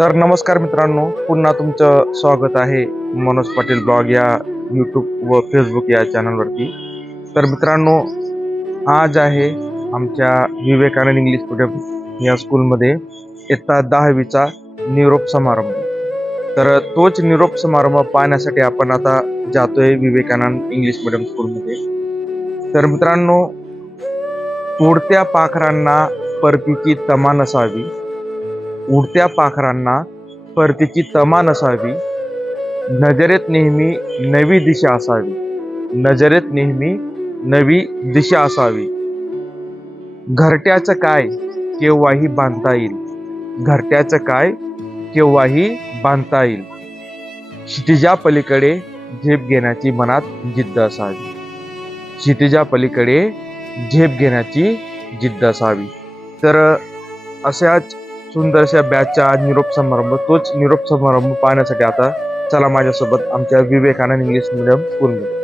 तर नमस्कार मित्रांनो, पुन्हा तुमचं स्वागत आहे मनोज पाटील ब्लॉग या यूट्यूब व फेसबुक या चॅनलवरती। तर मित्रांनो, आज आहे आमच्या विवेकानंद इंग्लिश मीडियम या स्कूलमध्ये इयत्ता 10वीचा निरोप समारंभ। तर तोच निरोप समारंभ पाहण्यासाठी आपण आता जातोय विवेकानंद इंग्लिश मीडियम स्कूलमध्ये। तर मित्रांनो, उडत्या पाखरांना परतीची तमा नसावी, उडत्या पाखरांना परतीची तमा नसावी, नजरेत नेहमी नवी दिशा असावी, नजरेत नेहमी नवी दिशा असावी। घरट्याचं काय केव्हाही बांधता येईल, घरट्याचं काय केव्हाही बांधता येईल, क्षितिजा पलीकडे झेप घेण्याची मनात जिद्द असावी, क्षितिजा पलीकडे झेप घेण्याची जिद्द असावी। तर अशाच सुंदरशा बॅचचा आज निरोप समारंभ, तोच निरोप समारंभ पाहण्यासाठी आता चला माझ्यासोबत आमच्या विवेकानंद इंग्लिश मीडियम स्कूलमध्ये।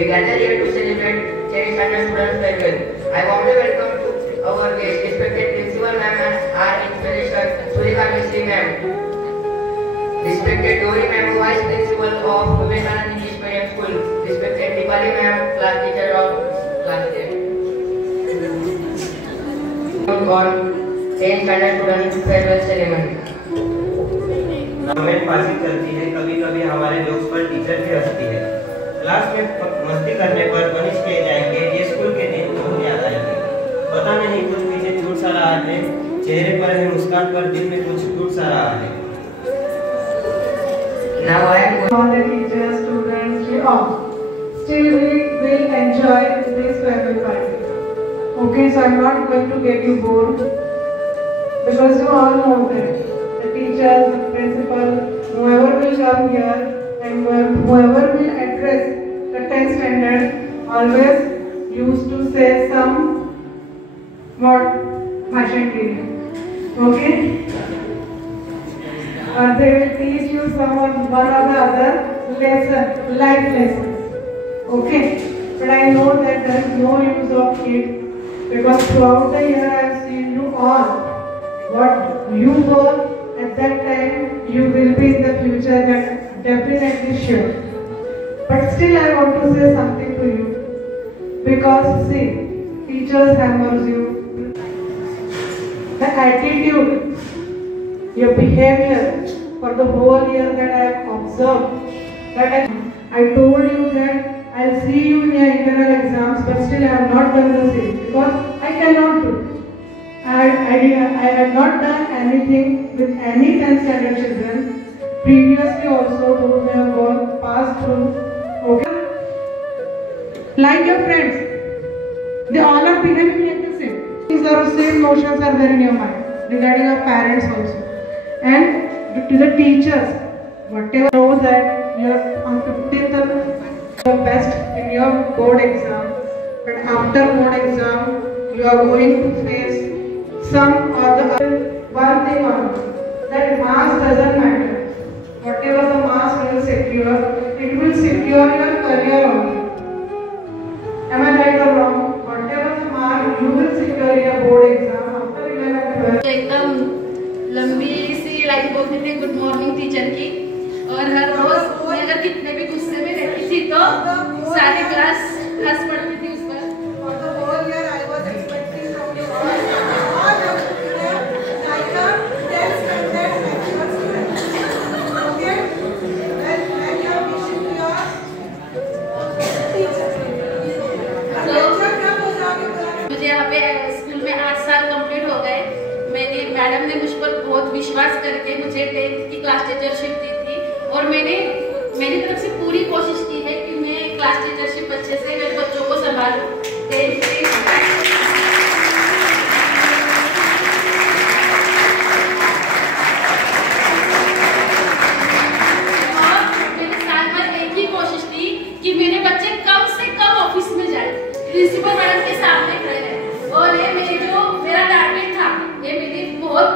We gather here to celebrate cherished students' farewell. I warmly welcome to our guest, respected principal ma'am and our inspiration, Surika Misri ma'am, respected Gauri ma'am, vice principal of Vivekanand English Medium School, respected Dipali ma'am, class teacher of class 10. On 10th standard student farewell ceremony. हमें पासी चलती है, कभी कभी हमारे jokes पर teacher भी हंसती है। क्लास में मस्ती करने पर पनिश किए जाएंगे, ये स्कूल के दिन बहुत याद आएंगे। पता नहीं कुछ पीछे छूट सा रहा है, चेहरे पर है मुस्कान पर दिल में कुछ टूट सा रहा है। Now I am all the teachers, students, we all. Still we will enjoy this farewell party. Okay, so I'm not going to get you bored because you all know that the teachers, the principal, whoever will come here and whoever will address the 10th standard always used to say some what bhashan period. Okay? Or they will teach you some one or the other lesson, life lessons. Okay? But I know that there is no use of it because throughout the year I have seen you all. What you were at that time, you will be in the future, that definitely sure. But still I want to say something to you. Because see, teachers hammers you. The attitude, your behavior for the whole year that I have observed, that I told you that I'll see you in your internal exams, but still I have not done the same because I cannot do. I had not done anything with any 10th standard children. Previously also those who have gone passed through. Okay. Like your friends, they all are behaving like the same. These are the same notions are there in your mind regarding your parents also. And to the teachers, whatever know that you are on 15th your best in your board exam, but after board exam you are going to face some or the other. One thing only, that marks doesn't matter. Whatever the marks will secure, it will secure your career only. Am I right or wrong? Whatever the mark you will secure your board exam after 11th 12th. एकदम लंबी सी life होती थी good morning teacher की, और हर रोज मैं अगर कितने भी गुस्से में रहती थी तो सारी क्लास हंस पड़ती थी उस पर। For the whole year I was expecting from you all like a 10th standard mature student. Okay? And you are wishing your teacher. मुझे यहाँ पे स्कूल में 8 साल कंप्लीट हो गए। मेरी मैडम ने मुझ पर बहुत विश्वास करके मुझे 10th की क्लास टीचरशिप दी थी, और मैंने मेरी तरफ से पूरी कोशिश की है कि मैं क्लास टीचरशिप अच्छे से मेरे बच्चों को संभालूं। और मैंने साल भर एक ही कोशिश की कि मेरे बच्चे कम से कम ऑफिस में जाए, प्रिंसिपल मैडम के सामने खड़े रहे। और ये मेरा टारगेट था, ये मेरी बहुत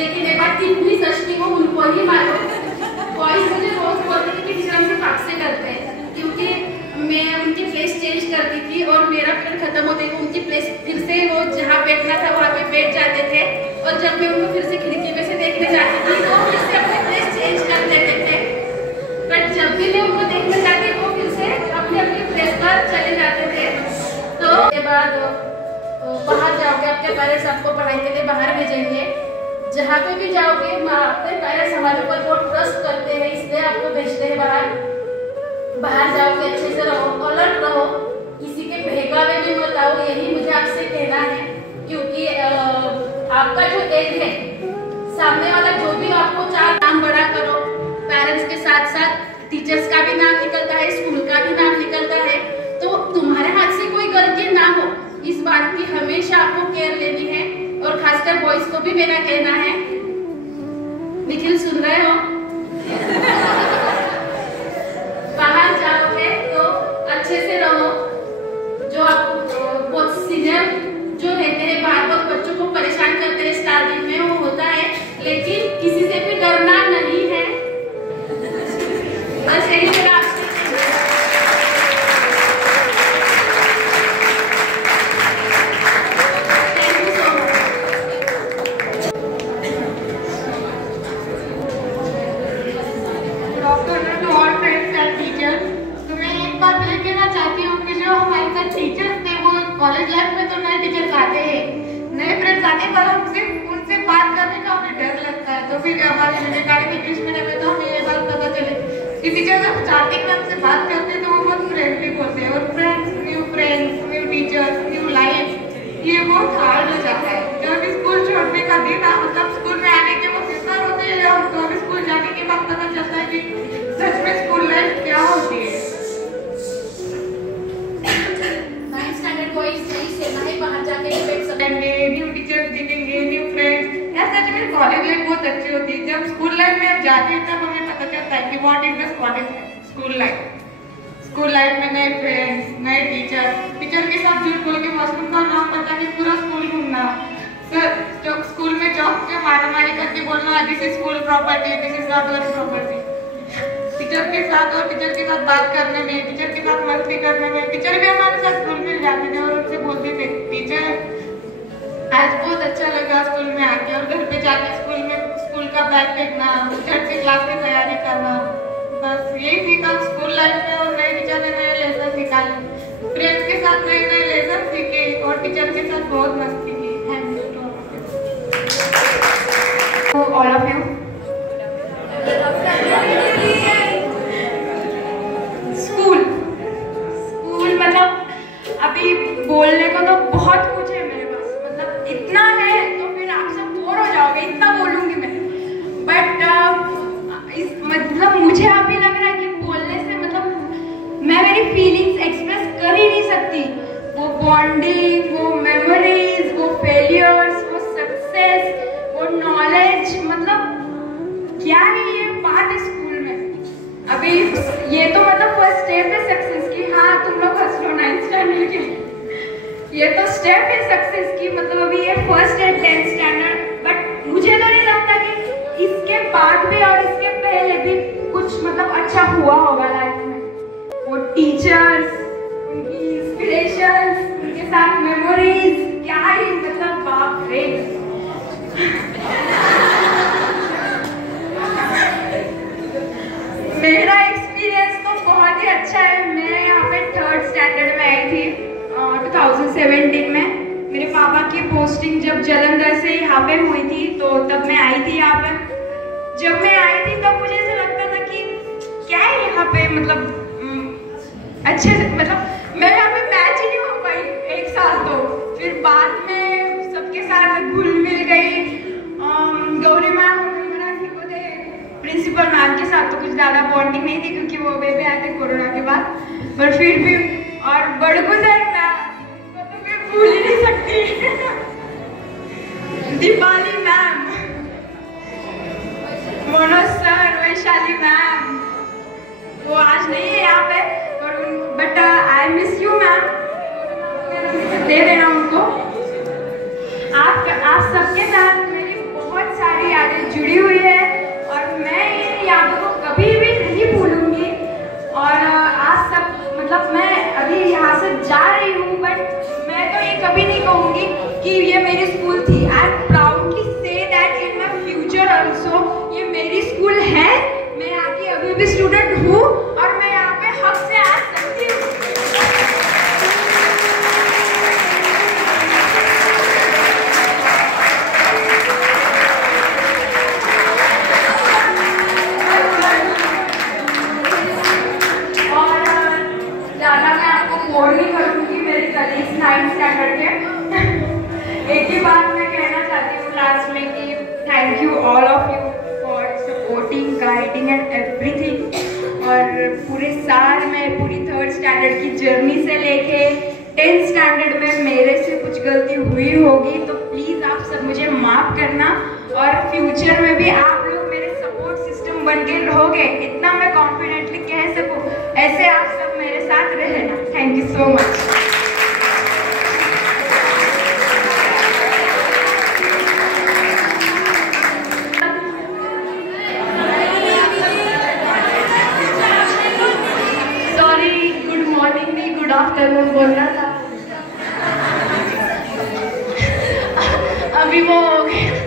लेकिन एक बात इतनी सच थी वो उनको ही मालूम। बॉयज मुझे रोज बोलते थे कि टीचर हमसे पाक से करते हैं, क्योंकि मैं उनकी प्लेस चेंज करती थी और मेरा पीरियड खत्म होते ही उनकी प्लेस फिर से वो जहाँ बैठना था वहाँ पे बैठ जाते थे, और जब मैं उनको फिर से खिड़की में से देखने जाती थी तो फिर से अपनी प्लेस चेंज कर देते थे। बट जब भी मैं उनको देखने जाती वो फिर से अपनी अपनी प्लेस पर चले जाते थे। तो उसके बाद बाहर जाओगे, आपके पेरेंट्स आपको पढ़ाई के लिए बाहर भेजेंगे, जहाँ पे भी जाओगे अपने पेरेंट्स हमारे ऊपर बहुत ट्रस्ट करते हैं, इसलिए आपको भेजते हैं बाहर। बाहर जाओगे अच्छे से रहो, अलर्ट रहो, किसी के बहकावे में मत आओ, यही मुझे आपसे कहना है। क्योंकि आपका जो एज है, सामने वाला जो भी आपको चार नाम बड़ा करो, पेरेंट्स के साथ साथ टीचर्स का भी नाम निकलता है, स्कूल का भी नाम निकलता है, तो तुम्हारे हाथ से कोई गलती ना हो, इस बात की हमेशा आपको केयर लेनी है। और खासकर बॉयज को भी मेरा कहना है, निखिल सुन रहे हो? बाहर जाओगे तो अच्छे से रहो। जो आपको बहुत सीनियर जो रहते हैं बाहर बहुत बच्चों को परेशान करते हैं स्टार्टिंग में, वो होता है, लेकिन किसी से भी डरना नहीं है। बस यही मेरा आपसे कॉलेज लाइफ में तो नए टीचर्स आते हैं, नए फ्रेंड्स आते हैं, पर हमसे उनसे बात करने का हमें डर लगता है। तो फिर हमारे विवेकानंद इंग्लिश मीडियम में तो हमें ये बात पता चले कि टीचर जब स्टार्टिंग में हमसे बात करते हैं तो वो बहुत फ्रेंडली बोलते हैं, और friends, new teachers, new life, ये बहुत हार्ड हो जाता है। जब स्कूल छोड़ने का दिन मतलब स्कूल में आने के वो कितना होते हैं, हम तो अभी स्कूल जाने के बाद पता चलता है कि सच में स्कूल लाइफ क्या होती है। बाहर जाके न्यू टीचर्स दिखेंगे, न्यू फ्रेंड्स, या सच में कॉलेज लाइफ बहुत अच्छी होती है। जब स्कूल लाइफ में हम जाते हैं तब हमें पता चलता है कि what is the school life. School life में नए फ्रेंड्स, नए टीचर के साथ झूठ बोल के वॉशरूम का नाम बता के पूरा स्कूल घूमना, सर स्कूल में चौक पे मारामारी करके बोलना this is school property, this is not your property. Teacher के साथ और टीचर के साथ बात करने में, टीचर के साथ मस्ती करने में, टीचर भी हमारे साथ स्कूल में जाते थे और उनसे बोलते थे टीचर आज बहुत अच्छा लगा स्कूल में आके, और घर पे जाके स्कूल का बैग फेंकना, झट से क्लास की तैयारी करना। बस यही सीखा स्कूल लाइफ में, और नए टीचर ने नए लेसन निकाले, फ्रेंड्स के साथ नए नए लेसन सीखे और टीचर के साथ बहुत मस्ती की। Thank you to all of you. School मतलब अभी बोलने को तो बहुत कुछ है मेरे पास, मतलब इतना है तो फिर आप सब बोर हो जाओगे, इतना बोलूंगी मैं। बट मतलब मुझे अभी लग रहा है कि बोलने से मतलब मैं मेरी फीलिंग्स एक्सप्रेस कर ही नहीं सकती। वो बॉन्डिंग, वो मेमोरीज, वो फेलियर्स, वो सक्सेस, वो नॉलेज, मतलब क्या है ये बात है स्कूल में। अभी ये तो मतलब फर्स्ट स्टेप है सक्सेस की। हाँ तुम लोग हंस लो 9th स्टैंडर्ड के, ये तो स्टेप है सक्सेस की, मतलब अभी ये फर्स्ट है 10th स्टैंडर्ड। बट मुझे तो नहीं लगता कि इसके बाद भी और इसके पहले भी कुछ मतलब अच्छा हुआ होगा लाइफ में। वो टीचर्स, उनकी इंस्पिरेशंस, उनके साथ मेमोरीज, क्या ही मतलब बाप रे। मेरा एक्सपीरियंस तो बहुत ही अच्छा है। मैं यहाँ पे 3rd स्टैंडर्ड में आई थी 2017 में। मेरे पापा की पोस्टिंग जब जालंधर से यहाँ पे हुई थी तो तब मैं आई थी यहाँ पे। जब मैं आई थी तब मुझे ऐसा लगता था कि क्या है यहाँ पे, मतलब अच्छे से मतलब मैं यहाँ पे मैच ही नहीं हो पाई 1 साल। तो फिर बाद में सबके साथ घुल मिल गई। गौरी मैम प्रिंसिपल मैम के साथ तो कुछ ज़्यादा बॉन्डिंग नहीं थी क्योंकि वो बेबी आए थे कोरोना के बाद, पर फिर भी। और बड़गुजर मैम तो मैं भूल ही नहीं सकती। Deepali ma'am, Manoj sir, Vaishali ma'am, वो आज नहीं है यहाँ पे, but I miss you ma'am, दे देना उनको। आप सबके साथ मेरी बहुत सारी जुड़ी हुई है और मैं ये यादों को कभी भी नहीं भूलूंगी। और आज तक मतलब मैं अभी यहाँ से जा रही हूँ, बट मैं तो ये कभी नहीं कहूँगी कि ये मेरी स्कूल थी। I am proudly say that in my future also ये मेरी स्कूल है। मैं यहाँ की अभी भी स्टूडेंट हूँ और मैं यहाँ पे हक से आ सकती हूँ। नहीं करूँगी मेरे कलीग्स 9th स्टैंडर्ड के। एक ही बात मैं कहना चाहती हूँ क्लास में कि thank you all of you for supporting, guiding and everything. और पूरे साल में पूरी 3rd स्टैंडर्ड की जर्नी से लेके 10th स्टैंडर्ड में मेरे से कुछ गलती हुई होगी तो प्लीज़ आप सब मुझे माफ़ करना। और फ्यूचर में भी आप लोग मेरे सपोर्ट सिस्टम बन के रहोगे, इतना मैं कॉन्फिडेंटली कह सकूँ। ऐसे आप सब मेरे साथ रहना। Thank you so much. Sorry, good morning नहीं गुड आफ्टरनून बोलना था। अभी वो हो गया।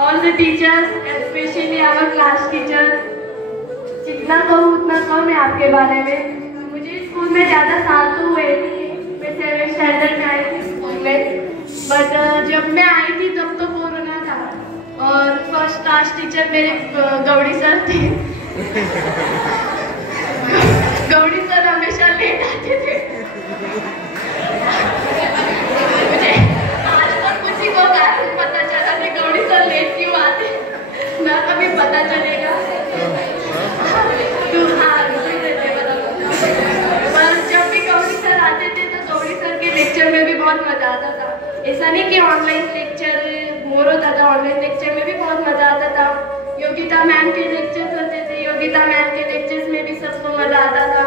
All the teachers, especially our class teachers, जितना कहूँ उतना कम है आपके बारे में। मुझे स्कूल में ज़्यादा साल तो हुए नहीं, मैं 7th स्टैंडर्ड में आई थी स्कूल में, बट जब मैं आई थी तब तो कोरोना था और फर्स्ट क्लास टीचर मेरे गौड़ी सर थे। गौड़ी सर हमेशा लेट आते थे। मुझे आज तक किसी को कारण पता चला कि गौड़ी सर लेट क्यों आते, ना कभी पता चलेगा। तो हाँ, पर जब भी गौड़ी सर आते थे तो गौड़ी सर के लेक्चर में भी बहुत मजा आता था। ऐसा नहीं कि ऑनलाइन लेक्चर बोर होता था, ऑनलाइन लेक्चर में भी बहुत मजा आता था। योगिता मैम के लेक्चर्स होते थे, योगिता मैम के लेक्चर्स में भी सबको मजा आता था।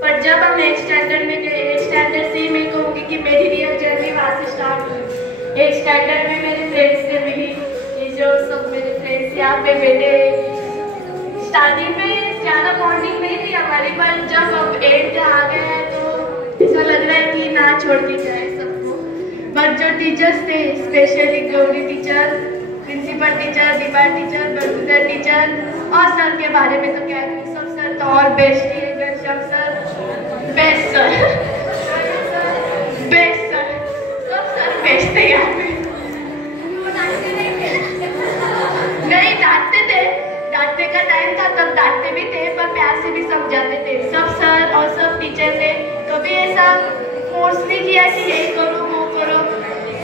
पर जब हम 8th स्टैंडर्ड में गए, 8th स्टैंडर्ड से मैं कहूँगी कि मेरी रियल जर्नी वहाँ से स्टार्ट हुई। 8th स्टैंडर्ड में मेरे फ्रेंड्स से मिली, ये जो सब मेरे फ्रेंड्स यहाँ पे बैठे। स्टार्टिंग में ज़्यादा बॉन्डिंग नहीं थी हमारी, पर जब अब 8th आ गए तो ऐसा लग रहा है कि ना छोड़ के जाए सबको। बट जो टीचर्स थे, specially Gauri teacher, principal teacher, दीपार टीचर, बलबुदर टीचर और सर के बारे में तो क्या कहूँ, सब सर तो और बेस्ट ही है। Ghanshyam sir best sir, best sir, सब सर बेस्ट थे यहाँ पे। नहीं डांटते थे, डांटने का टाइम था तब डांटते भी थे, पर प्यार से भी समझाते थे। सब सर और सब टीचर ने कभी ऐसा फोर्स नहीं किया कि यही करो वो करो।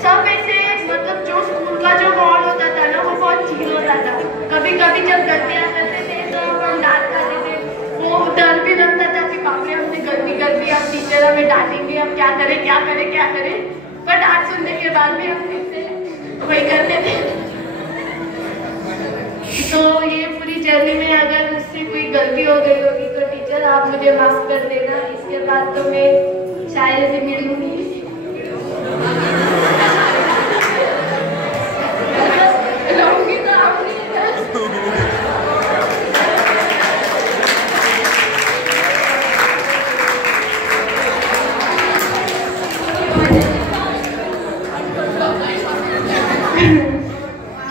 सब ऐसे मतलब जो स्कूल का जो माहौल होता था ना वो बहुत चिल होता था। कभी कभी जब गलतियाँ करते थे तो हम डांट खाते थे, वो डर भी लगता था कि बाप रे हमने गलती कर दी, अब टीचर हमें डांटेंगे, अब क्या करें क्या करें क्या करें। पर डांट सुनने के बाद भी हम फिर से वही करते थे। तो ये पूरी जर्नी में अगर मुझसे कोई गलती हो गई होगी तो टीचर आप मुझे माफ कर देना। इसके बाद तो मैं शायद ही मिलूंगी। रहूंगी तो अपनी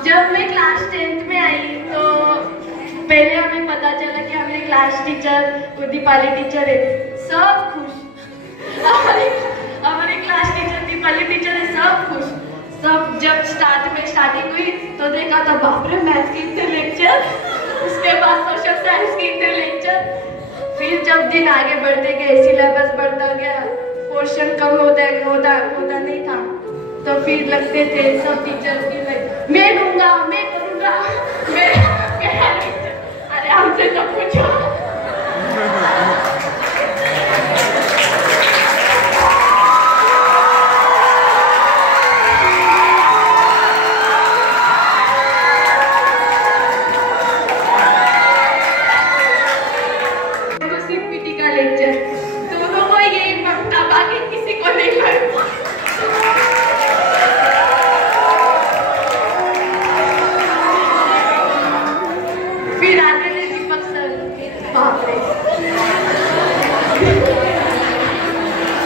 जब मैं क्लास 10th में आई तो पहले हमें पता चला कि हमें क्लास टीचर दीपाली टीचर है। सब खुश, हमारी क्लास टीचर दीपाली टीचर है, सब खुश। सब जब स्टार्टिंग हुई तो देखा तो बाप रे मैथ के इतने लेक्चर, उसके बाद सोशल साइंस के इतने लेक्चर। फिर जब दिन आगे बढ़ते गए, सिलेबस बढ़ता गया, पोर्शन कम होता नहीं था, तो फिर लगते थे सब टीचर्स की मैं लूंगा, मैं करूंगा, मैं अरे हमसे तो पूछो।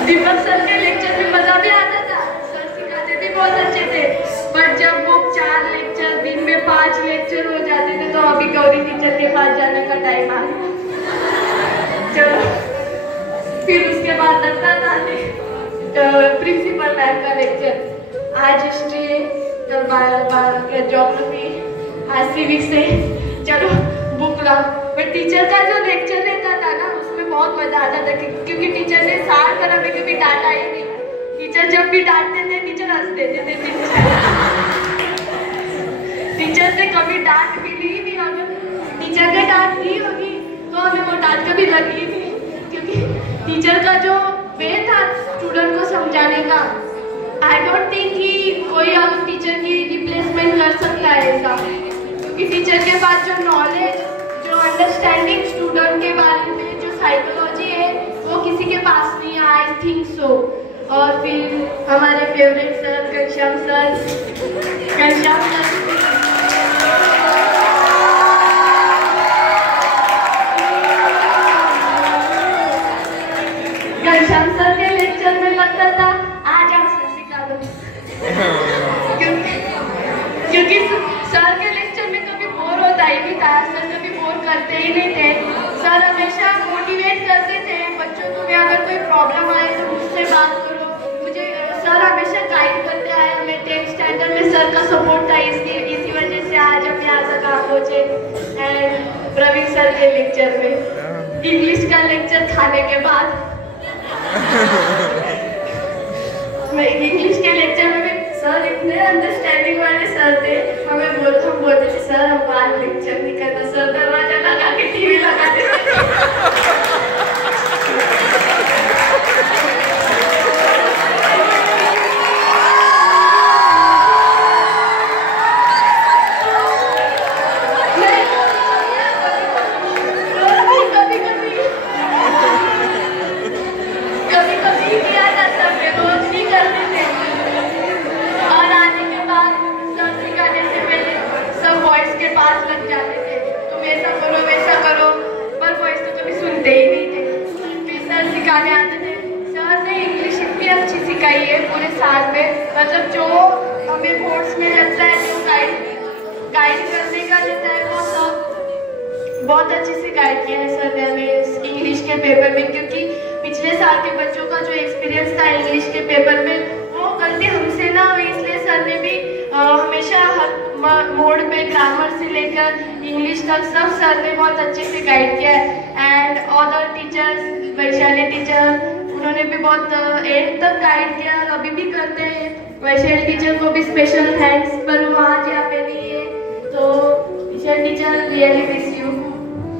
दीपक सर के लेक्चर में मजा भी आता था, सर सिखाते थे बहुत अच्छे थे। पर जब वो 4 लेक्चर दिन में 5 लेक्चर हो जाते थे तो अभी गौरी टीचर के पास जाने का टाइम आ गया। चलो फिर उसके बाद लगता था प्रिंसिपल मैम का लेक्चर। आज हिस्ट्री है, कल ज्योग्राफी, आज सिविक्स है, चलो बुक लाओ। पर टीचर का जो लेक्चर रहता था ना उसमें बहुत मजा आता था क्योंकि टीचर ने सार कर हमें कभी डांटा ही नहीं। टीचर जब भी डांटते थे टीचर हंस देते थे। टीचर से कभी डांट मिली ही नहीं। अगर टीचर ने डांट दी होगी तो हमें वो डांट कभी लगी नहीं, क्योंकि टीचर का जो वे था स्टूडेंट को समझाने का, आई डोंट थिंक कि कोई अब टीचर की रिप्लेसमेंट कर सकता है ऐसा, क्योंकि टीचर के पास जो नॉलेज, जो अंडरस्टैंडिंग स्टूडेंट के बारे में, जो साइकोलॉजी है वो किसी के पास नहीं है, आई थिंक सो। और फिर हमारे favourite sir Ghanshyam sir, Ghanshyam sir के लेक्चर में लगता था आज आप सर सिखा दो। क्योंकि सर के लेक्चर में कभी बोर होता ही नहीं था, सर कभी बोर करते ही नहीं थे। सर हमेशा मोटिवेट करते थे बच्चों को, भी अगर कोई प्रॉब्लम आए तो मुझसे बात करो। मुझे सर हमेशा गाइड करते आए, हमें 10th स्टैंडर्ड में सर का सपोर्ट था, इसी वजह से आज हम यहाँ तक आ पहुँचे। एंड प्रवीण सर के लेक्चर में, इंग्लिश का लेक्चर खाने के बाद मैं इंग्लिश के लेक्चर में भी सर इतने अंडरस्टैंडिंग वाले सर थे, हम बोलते थे सर हम बाहर लेक्चर नहीं करना, सर दरवाजा लगा के टीवी लगा देते। पूरे साल में, मतलब जो हमें बोर्ड्स में लगता है, जो गाइड करने का रहता है, वो सब बहुत अच्छे से गाइड किया है सर ने हमें इंग्लिश के पेपर में। क्योंकि पिछले साल के बच्चों का जो एक्सपीरियंस था इंग्लिश के पेपर में, वो गलती हमसे ना हुई, इसलिए सर ने भी हमेशा हर मोड पे ग्रामर से लेकर इंग्लिश तक सब सर ने बहुत अच्छे से गाइड किया है। And other teachers, Vaishali teacher, उन्होंने भी बहुत एंड तक गाइड किया, अभी भी करते हैं। वैशाली टीचर को भी स्पेशल थैंक्स, पर वो आज यहाँ पे नहीं है, तो Vaishali teacher really miss you.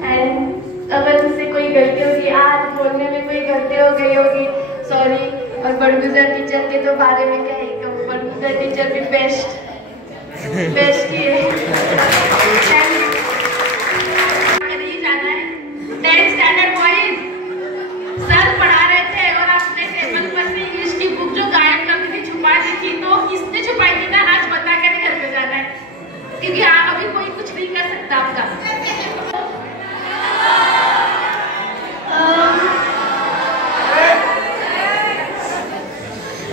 And अगर मुझसे कोई गलती होगी, आज बोलने में कोई गलती हो गई होगी, सॉरी। और बड़गुजर टीचर के तो बारे में क्या है, बड़गुजर टीचर भी बेस्ट की है। जाना है 10th स्टैंडर्ड बॉयज, सर पढ़ा रहे थे और अपने टेबल पर से इंग्लिश की बुक जो गायब करती थी, छुपा दी थी, तो किसने छुपाई थी ना, आज बता कर घर पे जाना है, क्योंकि अभी कोई कुछ नहीं कर सकता आपका।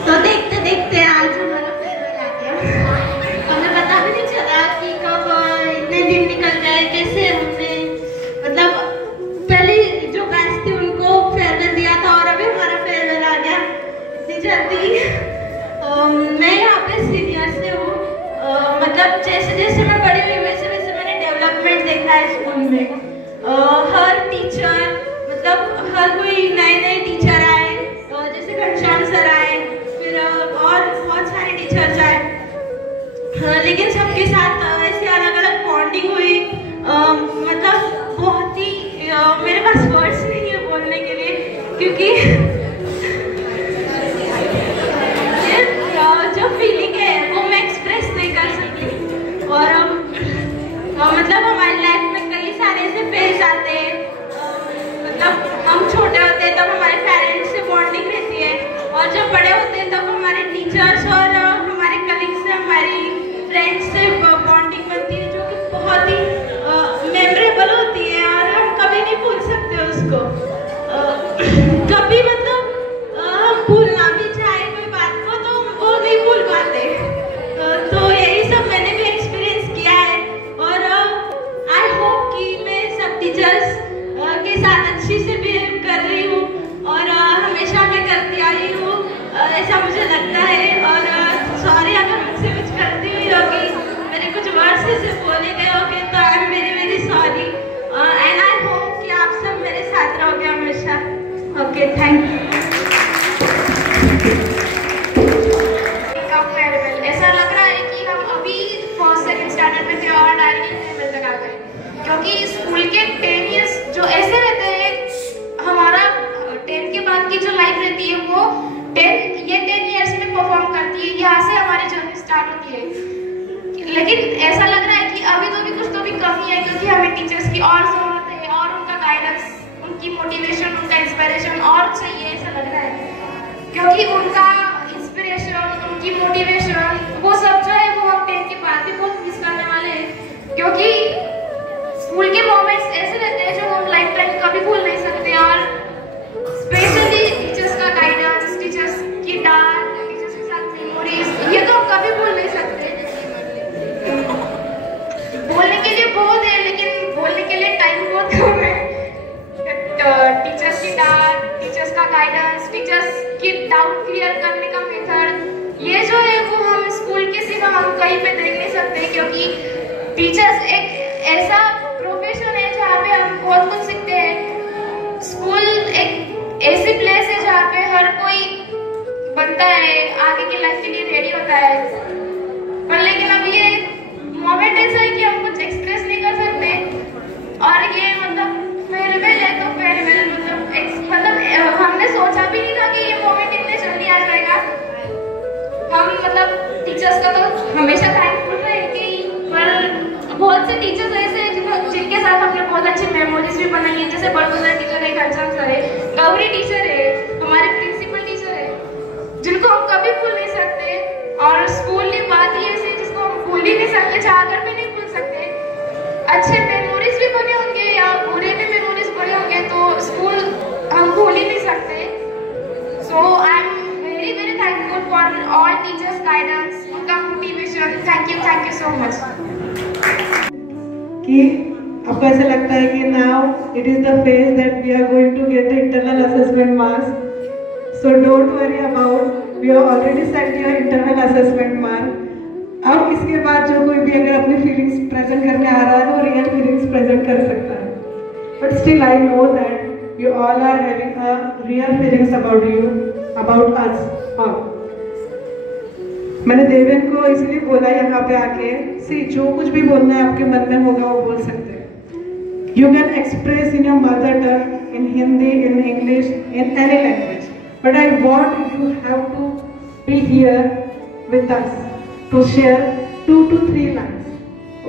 तो देखते देखते आज हमारा फेयरवेल आ गया। हमें पता भी नहीं चला कि कब इतने दिन निकल गए, कैसे हमने मतलब पहले जो बैच थी उनको फेयरवेल दिया था और अभी हमारा फेयरवेल आ गया इतनी जल्दी। मैं यहाँ पे सीनियर से हूँ, मतलब जैसे जैसे मैं बड़ी हुई वैसे वैसे मैंने डेवलपमेंट देखा है स्कूल में। हर टीचर, मतलब हर कोई नए नए टीचर आए, जैसे घनश्याम सर आए, फिर और बहुत सारे टीचर्स आए, लेकिन सबके साथ ऐसे अलग अलग बॉन्डिंग हुई। मतलब बहुत ही मेरे पास वर्ड्स नहीं है बोलने के लिए, क्योंकि जो फीलिंग है वो मैं एक्सप्रेस नहीं कर सकती। और मतलब हमारी लाइफ में कई सारे ऐसे फेज आते हैं, मतलब हम छोटे होते हैं तब हमारे पेरेंट्स से बॉन्डिंग रहती है, और जब बड़े होते हैं तब हमारे टीचर्स और हमारे कलीग्स से, हमारी फ्रेंड्स से बॉन्डिंग बनती है, जो कि बहुत ही मेमोरेबल होती है और हम कभी नहीं भूल सकते उसको। कभी लिए थैंक यू। ऐसा लग रहा है कि हम अभी फर्स्ट सेकंड स्टैंडर्ड में थे और डायरेक्टली फेयरवेल तक आ गए, क्योंकि स्कूल के 10 इयर्स जो ऐसे रहते हैं, हमारा 10th के बाद की जो लाइफ रहती है वो 10 इयर्स में परफॉर्म करती है। यहाँ से हमारी जर्नी स्टार्ट होती है। लेकिन ऐसा लग रहा है कि अभी तो भी कुछ तो भी कमी है, क्योंकि हमें टीचर्स की और जरूरत है और उनका गाइडेंस, उनकी मोटिवेशन, उनका इंस्पिरेशन और चाहिए ऐसा लग रहा है, क्योंकि उनका इंस्पिरेशन, उनकी मोटिवेशन वो सब जो है वो हम 10 के बाद भी बहुत मिस करने वाले हैं, क्योंकि स्कूल के मोमेंट्स ऐसे रहते हैं जो हम लाइफ टाइम कभी भूल नहीं सकते। और स्पेशली टीचर्स का गाइडेंस, टीचर्स की डांट, टीचर्स के साथ मेमोरीज, ये तो हम कभी भूल नहीं सकते। बोलने के लिए बहुत है, लेकिन बोलने के लिए टाइम बहुत कम है। टीचर्स की डांट, टीचर्स का गाइडेंस, टीचर्स की डाउट क्लियर करने का मेथड, ये जो है वो हम स्कूल के सिवा हम कहीं पे देख नहीं सकते, क्योंकि टीचर्स एक ऐसा प्रोफेशन है जहाँ पे हम बहुत कुछ सीखते हैं। स्कूल एक ऐसी प्लेस है जहाँ पे हर कोई बनता है, आगे की लाइफ के लिए रेडी होता है, पर लेकिन अब ये मोमेंट ऐसा है कि हम कुछ एक्सप्रेस नहीं कर सकते। और ये मतलब फेयरवेल है तो फेयरवेल मतलब हमने सोचा भी नहीं था कि ये मोमेंट इतने जल्दी आ जाएगा। हम मतलब टीचर्स का तो हमेशा थैंकफुल रहेंगे, पर बहुत से टीचर्स ऐसे हैं जिनके साथ हमने बहुत अच्छी मेमोरीज भी बनाई है, जैसे बड़गुजर टीचर है, घनश्याम सर है, गौरी टीचर है, हमारे प्रिंसिपल टीचर है, जिनको हम कभी भूल नहीं सकते। और स्कूल की बात ही ऐसी जिसको हम भूल ही नहीं सकते, चाहकर भी नहीं भूल सकते। अच्छे मेमोरीज भी बने होंगे या बुरे भी मेमोरीज बने होंगे, तो स्कूल हम भूल ही नहीं सकते। So I am very very thankful for all teachers guidance, उनका motivation. Thank you so much. कि आपको ऐसा लगता है कि now it is the phase that we are going to get the internal assessment marks, so don't worry about, we have already set your internal assessment mark. अब इसके बाद जो कोई भी अगर अपनी फीलिंग्स प्रेजेंट करने आ रहा है वो रियल फीलिंग्स प्रेजेंट कर सकता है, but still I know that you all are having a real feelings about you, about us. मैंने देवेन को इसलिए बोला यहाँ पे आके, सी जो कुछ भी बोलना है आपके मन में होगा वो बोल सकते हैं। You can express in your mother tongue, in Hindi, in English, in any language, but I want you have to be here with us to share 2 to 3 lines.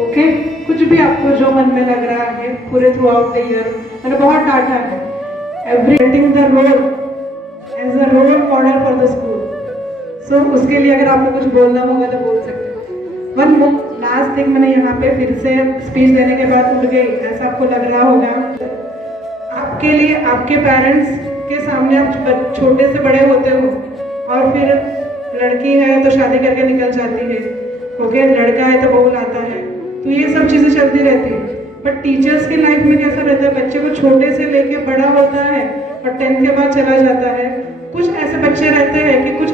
Okay, कुछ भी आपको जो मन में लग रहा है पूरे थ्रू आउट द ईयर, मैंने बहुत डांटा है, everything the role as a role model for the school. So उसके लिए अगर आपको कुछ बोलना होगा तो बोल सकते हैं। वन लास्ट थिंग, मैंने यहाँ पे फिर से स्पीच देने के बाद उठ गई, ऐसा आपको लग रहा होगा। आपके लिए आपके पेरेंट्स के सामने आप छोटे से बड़े होते हो, और फिर लड़की है तो शादी करके निकल जाती है, ओके, लड़का है तो बहू लाता है, तो ये सब चीज़ें चलती रहती है। बट टीचर्स की लाइफ में कैसा रहता है, बच्चे को छोटे से लेके बड़ा होता है और 10th के बाद चला जाता है। कुछ ऐसे बच्चे रहते हैं कि कुछ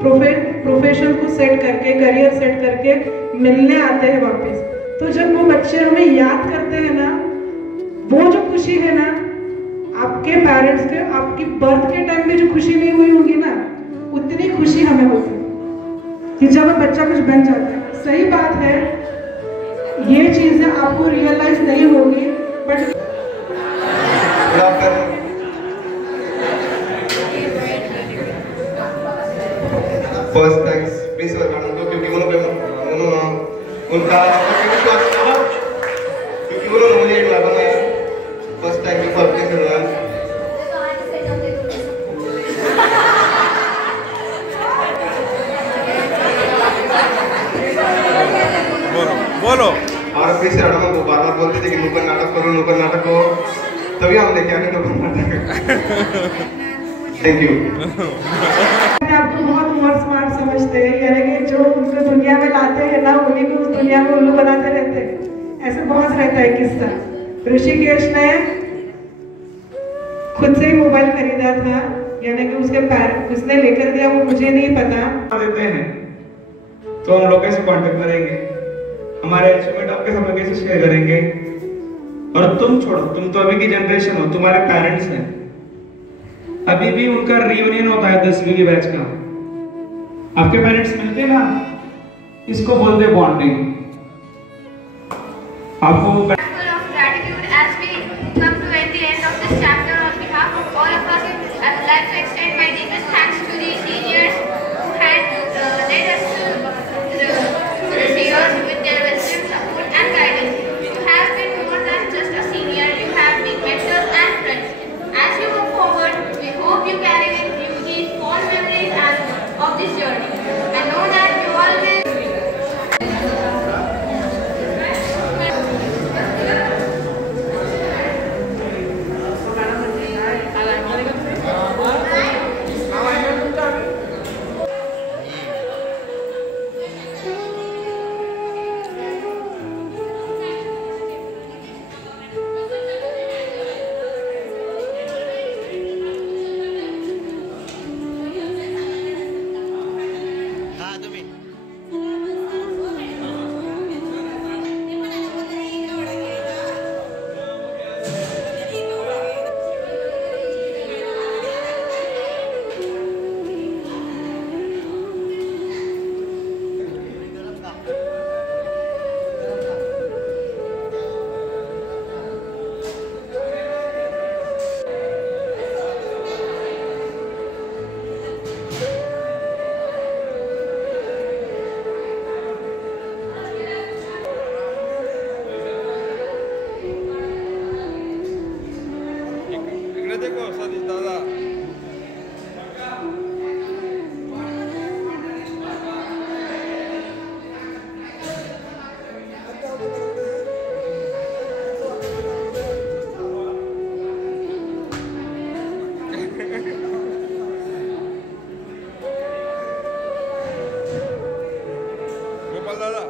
प्रोफेशन को सेट करके, करियर सेट करके मिलने आते हैं वापस। तो जब वो बच्चे हमें याद करते हैं ना, वो जो खुशी है ना, आपके पेरेंट्स के आपकी बर्थ के टाइम में जो खुशी नहीं हुई होगी ना, उतनी खुशी हमें होती है कि जब बच्चा कुछ बन जाता है। सही बात है, ये चीजें आपको रियलाइज नहीं होगी, but first thanks principal madam को, क्योंकि उन्होंने उनका क्योंकि उन्होंने मुझे बनाया। First thank you for principal ma'am. बोलो। और प्रिंसिपल मैडम को बार बार बोलते थे कि नुक्कड़ नाटक करो, नुक्कड़ नाटक को, तभी हमने क्या कि नुक्कड़ नाटक। Thank you. आपको बहुत मोर स्मार्ट समझते हैं, यानी कि जो उनको दुनिया में लाते हैं ना, उन्हीं को उस दुनिया में उल्लू बनाते रहते हैं। ऐसे बहुत रहता है किस्सा। ऋषिकेश ने खुद से ही मोबाइल खरीदा था, यानी कि उसने लेकर दिया, वो मुझे नहीं पता। देते हैं तो हम लोग कैसे कांटेक्ट करेंगे, हमारे अचीवमेंट आपके सामने कैसे शेयर करेंगे। और तुम छोड़ो, तुम तो अभी की जनरेशन हो, तुम्हारे पेरेंट्स हैं, अभी भी उनका रियूनियन होता है 10वीं के बैच का। आपके पेरेंट्स मिलते हैं ना, इसको बोलते बॉन्डिंग। आपको Full of gratitude as we come to the end of this chapter. On behalf of all of us, I would like to extend my deepest thanks to the seniors who had led us through this years with their wisdom, support and guidance. You have been more than just a senior, you have been mentors and friends. As you move forward, we hope you carry with you these fond memories of this journey. I know that you always देखो सतीश दादा गोपाल दादा